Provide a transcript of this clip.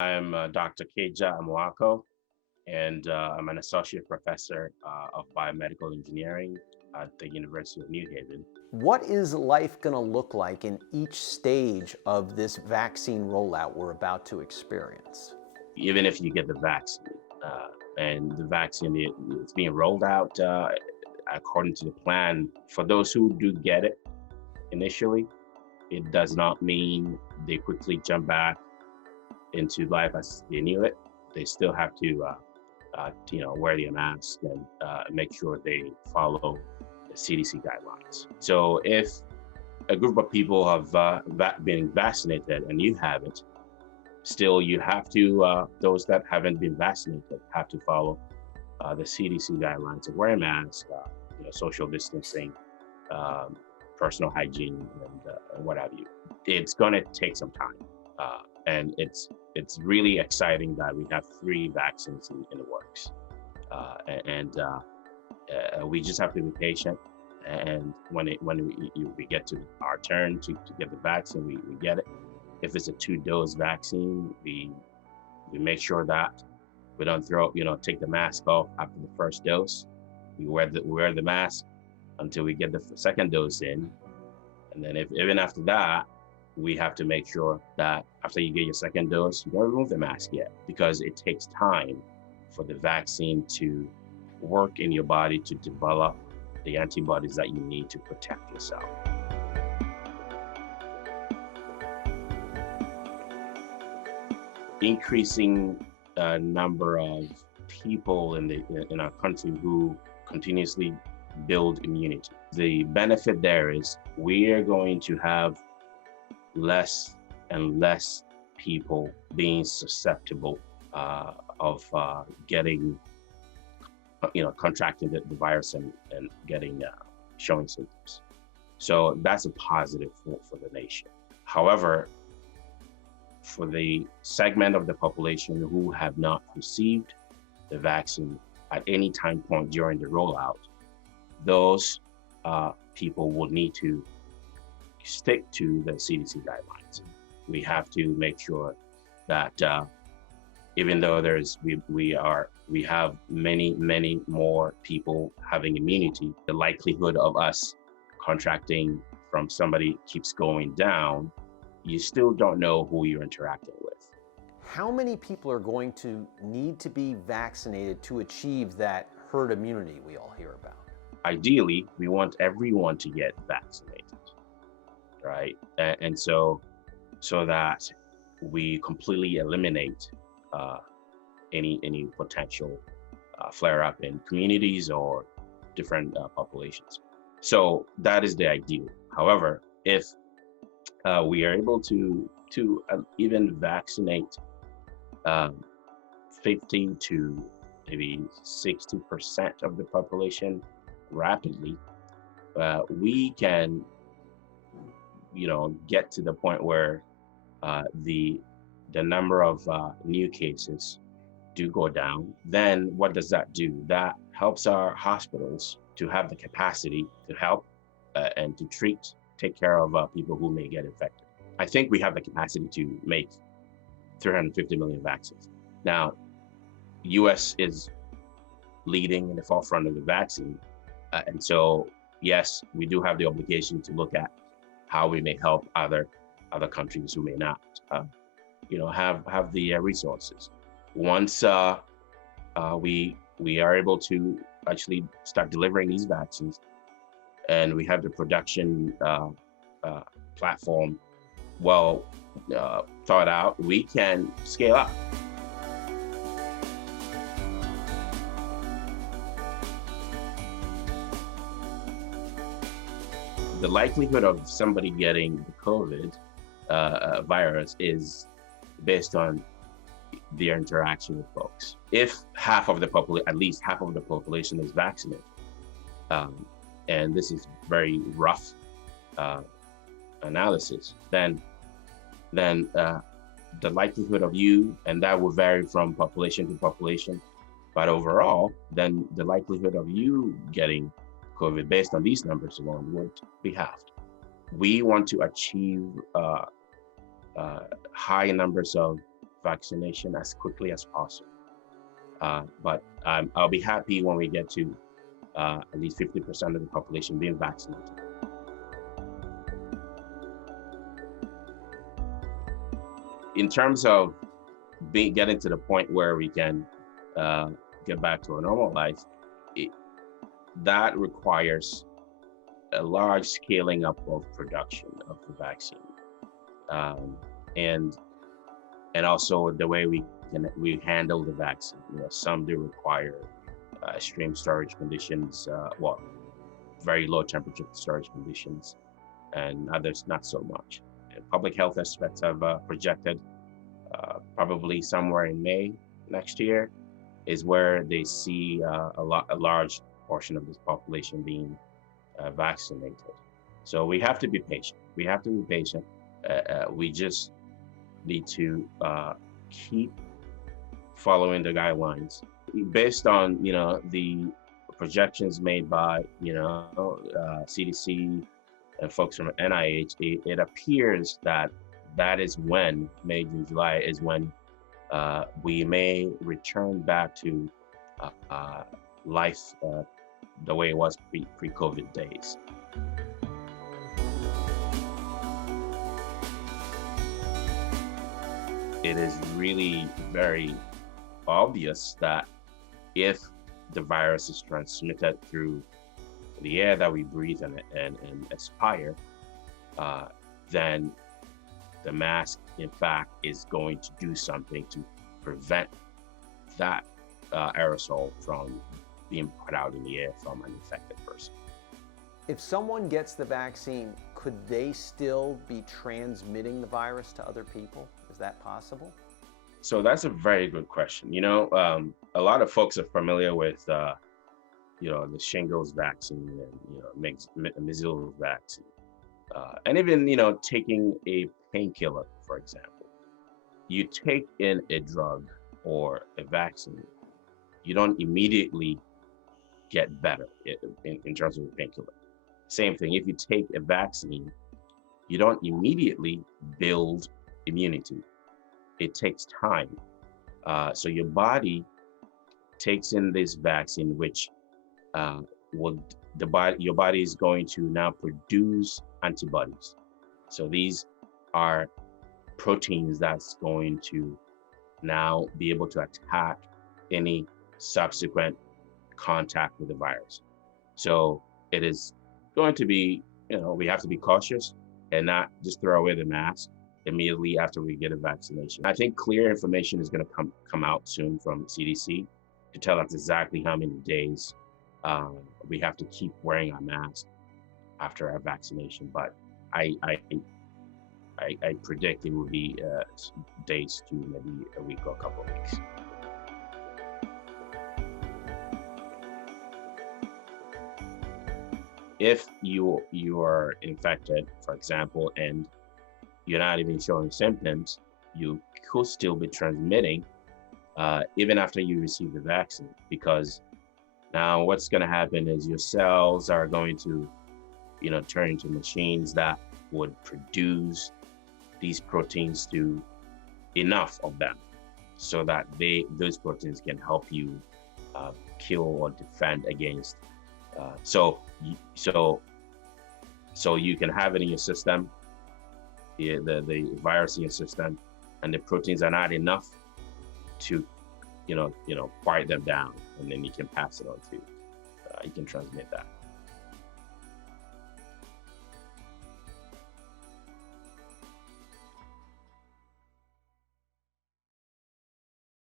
I'm Dr. Kagya Amoako, and I'm an associate professor of biomedical engineering at the University of New Haven. What is life going to look like in each stage of this vaccine rollout we're about to experience? Even if you get the vaccine, and the vaccine it's being rolled out according to the plan. For those who do get it initially, it does not mean they quickly jump back into life as they knew it. They still have to wear their mask and make sure they follow the CDC guidelines. So if a group of people have been vaccinated and you haven't, still you have to, those that haven't been vaccinated have to follow the CDC guidelines of wear a mask, social distancing, personal hygiene, and what have you. It's gonna take some time, and it's really exciting that we have 3 vaccines in the works, and we just have to be patient. And when we get to our turn to get the vaccine, we get it. If it's a 2-dose vaccine, we make sure that we don't take the mask off after the first dose. We wear the mask until we get the second dose in, and then even after that, we have to make sure that after you get your second dose, you don't remove the mask yet, because it takes time for the vaccine to work in your body to develop the antibodies that you need to protect yourself. Increasing number of people in our country who continuously build immunity. The benefit there is we are going to have less and less people being susceptible of getting, contracting the virus and getting showing symptoms. So that's a positive for the nation. However, for the segment of the population who have not received the vaccine at any time point during the rollout, those people will need to stick to the CDC guidelines. We have to make sure that even though we have many more people having immunity, the likelihood of us contracting from somebody keeps going down. You still don't know who you're interacting with. How many people are going to need to be vaccinated to achieve that herd immunity we all hear about? Ideally, we want everyone to get vaccinated, right? And so that we completely eliminate any potential flare-up in communities or different populations. So that is the ideal. However, if we are able to even vaccinate 50 to maybe 60% of the population rapidly, we can, get to the point where the number of new cases do go down. Then what does that do? That helps our hospitals to have the capacity to help and to take care of people who may get infected. I think we have the capacity to make 350 million vaccines. Now, US is leading in the forefront of the vaccine. And so, yes, we do have the obligation to look at how we may help other countries who may not, have the resources. Once we are able to actually start delivering these vaccines, and we have the production platform well thought out, we can scale up. The likelihood of somebody getting the COVID virus is based on their interaction with folks. If at least half of the population is vaccinated, and this is very rough analysis, then the likelihood of you, and that will vary from population to population, but overall, then the likelihood of you getting COVID based on these numbers alone would be halved. We want to achieve high numbers of vaccination as quickly as possible. But I'll be happy when we get to at least 50% of the population being vaccinated. In terms of getting to the point where we can get back to a normal life, that requires a large scaling up of production of the vaccine, and also the way we handle the vaccine. Some do require extreme storage conditions, very low temperature storage conditions, and others not so much. And public health experts have projected probably somewhere in May next year is where they see a large portion of this population being vaccinated. So we have to be patient. We just need to keep following the guidelines based on the projections made by CDC and folks from NIH. It appears that is when May, June, July is when we may return back to life the way it was pre-COVID days. It is really very obvious that if the virus is transmitted through the air that we breathe and aspire, then the mask, in fact, is going to do something to prevent that aerosol from being put out in the air from an infected person. If someone gets the vaccine, could they still be transmitting the virus to other people? Is that possible? So that's a very good question. A lot of folks are familiar with, the shingles vaccine and, measles vaccine. And even, taking a painkiller, for example. You take in a drug or a vaccine, you don't immediately get better in terms of a painkiller. Same thing, if you take a vaccine, you don't immediately build immunity. It takes time. So your body takes in this vaccine, which your body is going to now produce antibodies. So these are proteins that's going to now be able to attack any subsequent contact with the virus. So it is going to be, we have to be cautious and not just throw away the mask immediately after we get a vaccination. I think clear information is going to come out soon from CDC to tell us exactly how many days we have to keep wearing our mask after our vaccination. But I predict it will be days to maybe a week or a couple of weeks. If you are infected, for example, and you're not even showing symptoms, you could still be transmitting even after you receive the vaccine, because now what's going to happen is your cells are going to, turn into machines that would produce these proteins to enough of them so that those proteins can help you kill or defend against. So you can have it in your system, the virus in your system, and the proteins are not enough to, quiet them down, and then you can pass it on to, you can transmit that.